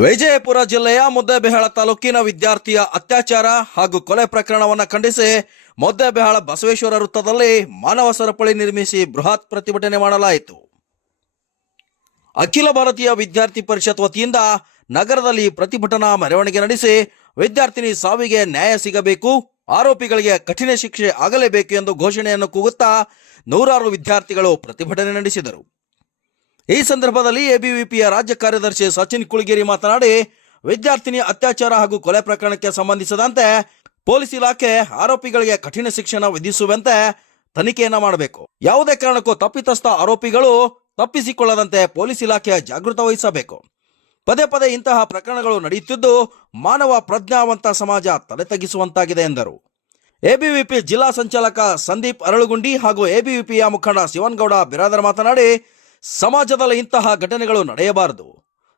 ವಿಜಯಪುರ ಜಿಲ್ಲೆಯ ಮುದ್ದೇಬಿಹಾಳ ತಾಲೂಕಿನ ವಿದ್ಯಾರ್ಥಿಯ ಅತ್ಯಾಚಾರ ಹಾಗೂ ಕೊಲೆ ಪ್ರಕರಣವನ್ನು ಖಂಡಿಸಿ ಮುದ್ದೇಬಿಹಾಳ ಬಸವೇಶ್ವರ ವೃತ್ತದಲ್ಲಿ ಮಾನವ ಸರಪಳಿ ನಿರ್ಮಿಸಿ ಬೃಹತ್ ಪ್ರತಿಭಟನೆ ಮಾಡಲಾಯಿತು. ಅಖಿಲ ಭಾರತೀಯ ವಿದ್ಯಾರ್ಥಿ ಪರಿಷತ್ ವತಿಯಿಂದ ನಗರದಲ್ಲಿ ಪ್ರತಿಭಟನಾ ಮೆರವಣಿಗೆ ನಡೆಸಿ ವಿದ್ಯಾರ್ಥಿನಿ ಸಾವಿಗೆ ನ್ಯಾಯ ಸಿಗಬೇಕು, ಆರೋಪಿಗಳಿಗೆ ಕಠಿಣ ಶಿಕ್ಷೆ ಆಗಲೇಬೇಕು ಎಂದು ಘೋಷಣೆಯನ್ನು ಕೂಗುತ್ತಾ ನೂರಾರು ವಿದ್ಯಾರ್ಥಿಗಳು ಪ್ರತಿಭಟನೆ ನಡೆಸಿದರು. ಈ ಸಂದರ್ಭದಲ್ಲಿ ಎಬಿವಿಪಿಯ ರಾಜ್ಯ ಕಾರ್ಯದರ್ಶಿ ಸಚಿನ್ ಕುಳಗೇರಿ ಮಾತನಾಡಿ, ವಿದ್ಯಾರ್ಥಿನಿ ಅತ್ಯಾಚಾರ ಹಾಗೂ ಕೊಲೆ ಪ್ರಕರಣಕ್ಕೆ ಸಂಬಂಧಿಸಿದಂತೆ ಪೊಲೀಸ್ ಇಲಾಖೆ ಆರೋಪಿಗಳಿಗೆ ಕಠಿಣ ಶಿಕ್ಷೆ ವಿಧಿಸುವಂತೆ ತನಿಖೆಯನ್ನ ಮಾಡಬೇಕು. ಯಾವುದೇ ಕಾರಣಕ್ಕೂ ತಪ್ಪಿತಸ್ಥ ಆರೋಪಿಗಳು ತಪ್ಪಿಸಿಕೊಳ್ಳದಂತೆ ಪೊಲೀಸ್ ಇಲಾಖೆ ಜಾಗೃತ ವಹಿಸಬೇಕು. ಪದೇ ಪದೇ ಇಂತಹ ಪ್ರಕರಣಗಳು ನಡೆಯುತ್ತಿದ್ದು ಮಾನವ ಪ್ರಜ್ಞಾವಂತ ಸಮಾಜ ತಲೆ ತಗ್ಗಿಸುವಂತಾಗಿದೆ ಎಂದರು. ಎಬಿವಿಪಿ ಜಿಲ್ಲಾ ಸಂಚಾಲಕ ಸಂದೀಪ್ ಅರಳುಗುಂಡಿ ಹಾಗೂ ಎಬಿವಿಪಿಯ ಮುಖಂಡ ಶಿವನಗೌಡ ಬಿರಾದರ್ ಮಾತನಾಡಿ, ಸಮಾಜದಲ್ಲಿ ಇಂತಹ ಘಟನೆಗಳು ನಡೆಯಬಾರದು.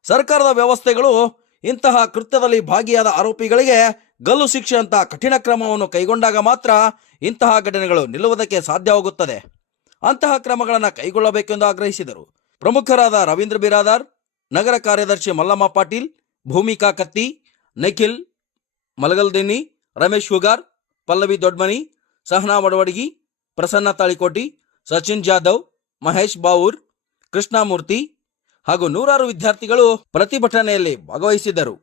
ಸರ್ಕಾರದ ವ್ಯವಸ್ಥೆಗಳು ಇಂತಹ ಕೃತ್ಯದಲ್ಲಿ ಭಾಗಿಯಾದ ಆರೋಪಿಗಳಿಗೆ ಗಲ್ಲು ಶಿಕ್ಷೆ ಅಂತ ಕಠಿಣ ಕ್ರಮವನ್ನು ಕೈಗೊಂಡಾಗ ಮಾತ್ರ ಇಂತಹ ಘಟನೆಗಳು ನಿಲ್ಲುವುದಕ್ಕೆ ಸಾಧ್ಯವಾಗುತ್ತದೆ. ಅಂತಹ ಕ್ರಮಗಳನ್ನು ಕೈಗೊಳ್ಳಬೇಕೆಂದು ಆಗ್ರಹಿಸಿದರು. ಪ್ರಮುಖರಾದ ರವೀಂದ್ರ ಬಿರಾದಾರ್, ನಗರ ಕಾರ್ಯದರ್ಶಿ ಮಲ್ಲಮ್ಮ ಪಾಟೀಲ್, ಭೂಮಿಕಾ ಕತ್ತಿ, ನಿಖಿಲ್ ಮಲಗಲ್ದಿನ್ನಿ, ರಮೇಶ್ ಹುಗಾರ್, ಪಲ್ಲವಿ ದೊಡ್ಮನಿ, ಸಹನಾ ಮಡವಡಗಿ, ಪ್ರಸನ್ನ ತಾಳಿಕೋಟಿ, ಸಚಿನ್ ಜಾಧವ್, ಮಹೇಶ್ ಬಾವೂರ್, ಕೃಷ್ಣಮೂರ್ತಿ ಹಾಗೂ ನೂರಾರು ವಿದ್ಯಾರ್ಥಿಗಳು ಪ್ರತಿಭಟನೆಯಲ್ಲಿ ಭಾಗವಹಿಸಿದ್ದರು.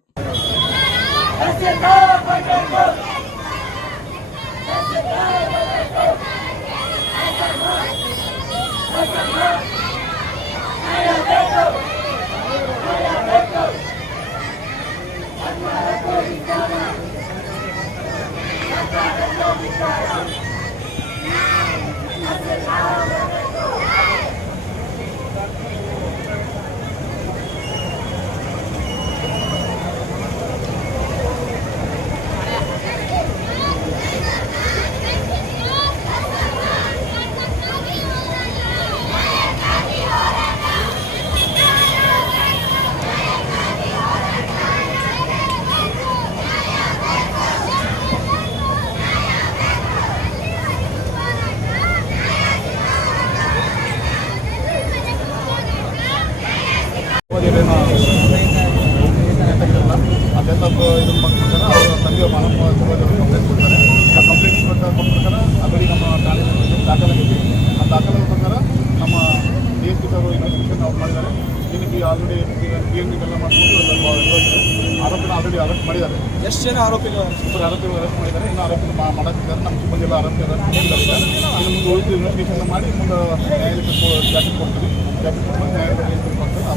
ಇದನ್ನು ಮಾಡ್ಕೊಡ್ತಾರೆ. ಅವರ ತಂದೆಯ ಮಾನವ ಕಂಪ್ಲೇಂಟ್ ಕೊಡ್ತಾರೆ. ಆ ಕಂಪ್ಲೇಂಟ್ ಕೊಡ್ತಾರೆ. ಅದರಲ್ಲಿ ನಮ್ಮ ಠಾಣೆಯಲ್ಲಿ ದಾಖಲಾಗಿದೆ. ಆ ದಾಖಲಾದ ಪ್ರಕಾರ ನಮ್ಮ DSP ಅವರು ಇನ್ವೆಸ್ಟಿಗೇಷನ್ ಅವ್ರು ಮಾಡಿದ್ದಾರೆ. ಇದಕ್ಕೆ ಆಲ್ರೆಡಿ ಎಲ್ಲ ಮಾಡಿಕೊಂಡು ಆರೋಪಿನ ಆಲ್ರೆಡಿ ಅರೆಸ್ಟ್ ಮಾಡಿದ್ದಾರೆ. ಎಷ್ಟು ಜನ ಆರೋಪಿಗಳು? ಇಬ್ಬರು ಆರೋಪಿಗಳು ಅರೆಸ್ಟ್ ಮಾಡಿದ್ದಾರೆ. ಇನ್ನು ಆರೋಪಿಗಳು ಮಾಡೋಕ್ಕಿದ್ದಾರೆ. ನಮ್ಮ ಸಿಬ್ಬಂದಿ ಆರೋಪಿ ಮಾಡಿದ್ದಾರೆ. ಇನ್ನು ಮುಂದೆ ಉಳಿದು ಇನ್ವೆಸ್ಟಿಗೇಷನ್ ಮಾಡಿ ಮುಂದೆ ನ್ಯಾಯಾಲಯಕ್ಕೆ ಜಾಮೀನು ಕೊಡ್ತೀವಿ. ಜಾಮೀನು ಕೊಟ್ಟು ನ್ಯಾಯಾಲಯದಲ್ಲಿ ಕೊಡ್ತಾರೆ. ಆ